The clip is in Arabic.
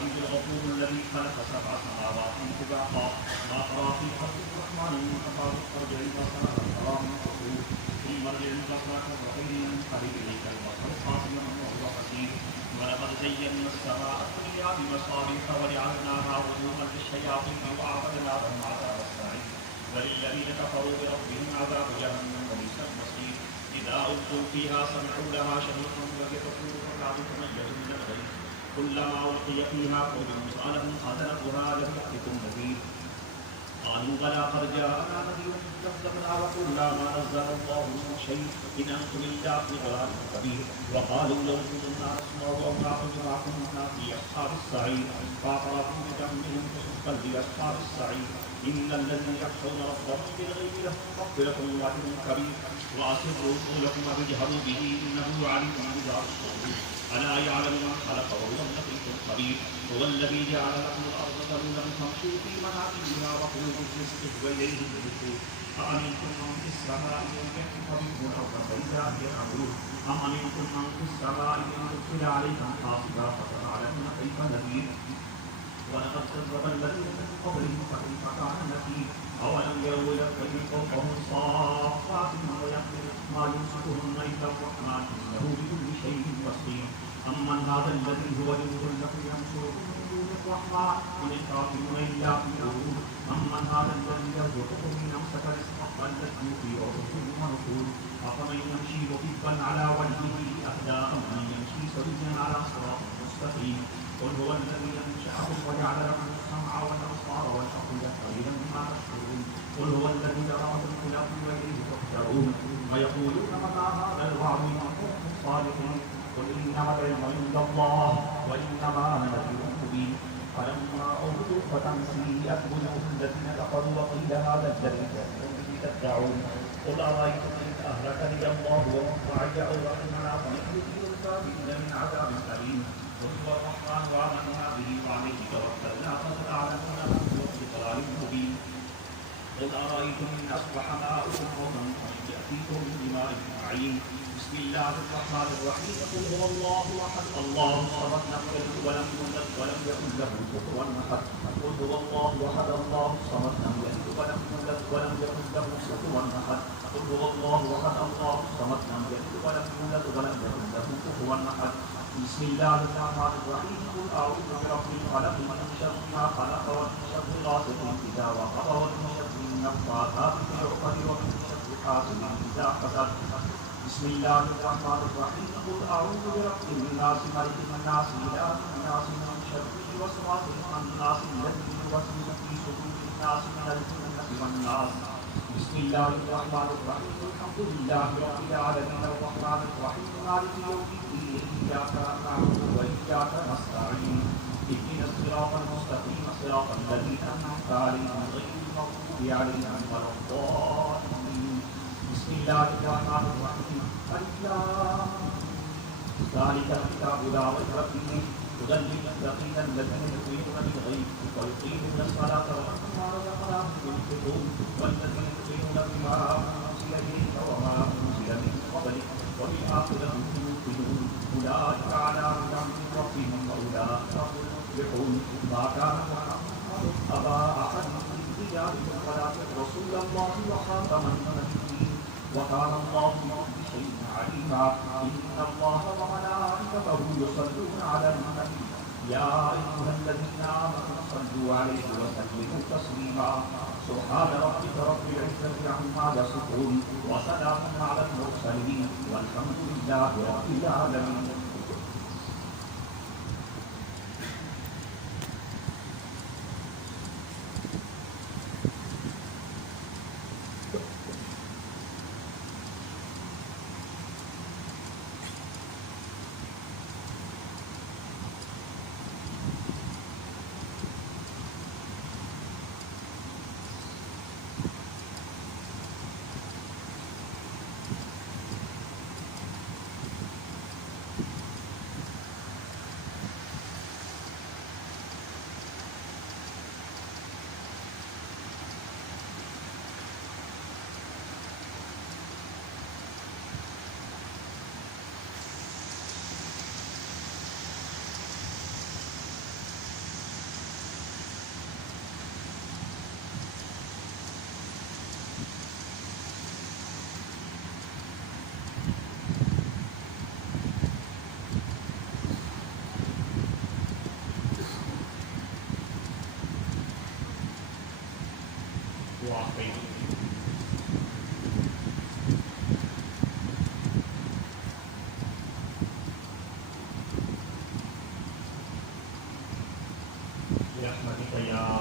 العزيز الغفور الذي خلق سبع سماوات طباقا ما ترى في خلق الرحمن من تفاوت فارجع البصر هل ترى من فطور ثم ارجع البصر كرتين ينقلب اليك البصر خاسئا وهو حسير ولقد زينا السماء الدنيا بمصابيح وجعلناها رجوما للشياطين واعتدناهم عذاب السعير وللذين كفروا بربهم عذاب جهنم وبئس المصير إذا ألقوا فيها سمعوا لها شهيقا وهي تفور فقعد تميز من الغيظ كلما ألقي فيها فوج سألهم خزنتها ألم يأتكم نذير قالوا بلى قد جاءنا نذير كذبنا وقلنا ما نزل الله من شيء إن أنتم إلا في ضلال كبير وقالوا لو كنا نسمع أو نعقل ما كنا في أصحاب السعير فاعترفوا بذنبهم فسحقا لأصحاب السعير إن الذين يخشون ربهم بالغيب لهم مغفرة وأجر كبير وأسروا قولكم واجهروا به إنه عليم بذات الصدور ألا يعلم من خلق وهو اللطيف الخبير هو الذي جعل لكم الأرض ذلولا فامشوا في مناكبها وكلوا من رزقه وإليه النشور أأمنتم من في السماء أن يخسف بكم الأرض فإذا هي تمور أم أمنتم من في السماء أن يرسل عليكم حاصبا فستعلمون كيف نذير ولقد كذب الذين من قبلهم فكيف كان نكير أولم يروا إلى الطير فوقهم صافات ويقدر ما يمسكهن إلا الرحمن إنه بكل شيء بصير أمن هذا الذي هو جند لكم ينصركم من دون الرحمن إن الكافرون إلا في غرور أمن هذا الذي يرزقكم إن أمسك رزقه بل لجوا في عتو ونفور أفمن يمشي مكبا على وجهه أهدى أمن يمشي سويا على صراط مستقيم قل هو الذي أنشأكم وجعل لكم السمع والأبصار والأفئدة قليلا ما تشكرون قل هو الذي ذرأكم في الأرض وإليه تحشرون ويقولون متى هذا الوعد إن كنتم صادقين قل إنما العلم عند الله وإنما أنا نذير مبين فلما أوتوا فتنسيئت وجوه الذين كفروا وقيل هذا الذي كنتم به تدعون قل أرأيتم إن أهلكني الله ومن معي أو رحمنا فمن يجير الكافرين من عذاب أليم قل هو الرحمن وآمنا به وعليه توكلنا فستعلمون من هو في ضلال مبين قل أرأيتم إن أصبح ماؤكم غورا فمن يأتيكم بماء معين بسم الله الرحمن الرحيم قل هو الله أحد الله الصمد لم يلد ولم يولد ولم يكن له كفوا أحد قل هو الله أحد الله الصمد لم يلد ولم يولد ولم يكن له كفوا أحد قل هو الله أحد الله الصمد لم يلد ولم يولد ولم يكن له كفوا أحد بسم الله الرحمن الرحيم قل أعوذ برب الفلق من شر ما خلق ومن شر غاسق إذا وقب ومن شر النفاثات في العقد ومن شر حاسد إذا حسد بسم الله الرحمن الرحيم قل أعوذ برب الناس ملك الناس إله الناس من شر الوسواس الخناس الذي يوسوس في صدور الناس من الجنة والناس بسم الله الرحمن الرحيم الحمد لله رب العالمين الرحمن الرحيم مالك يوم الدين إياك نعبد وإياك نستعين اهدنا الصراط المستقيم صراط الذين أنعمت عليهم غير المغضوب عليهم ولا الضالين بسم الله الرحمن الرحيم ذلك الكتاب لا ريب فيه هدى للمتقين الذين يؤمنون بالغيب ويقيمون الصلاة ومما رزقناهم ينفقون والذين يؤمنون بما أنزل إليك وما أنزل من قبلك وبالآخرة هم يوقنون أولئك على هدى من ربهم وأولئك هم المفلحون ما كان محمد أبا أحد من رجالكم ولكن رسول الله وخاتم النبيين وكان الله بكل شيء عليما إن الله وملائكته يصلون على النبي يا أيها الذين آمنوا صلوا عليه وسلموا تسليما سبحان ربك رب العزة عما يصفون وسلام على المرسلين والحمد لله رب العالمين. برحمتك يا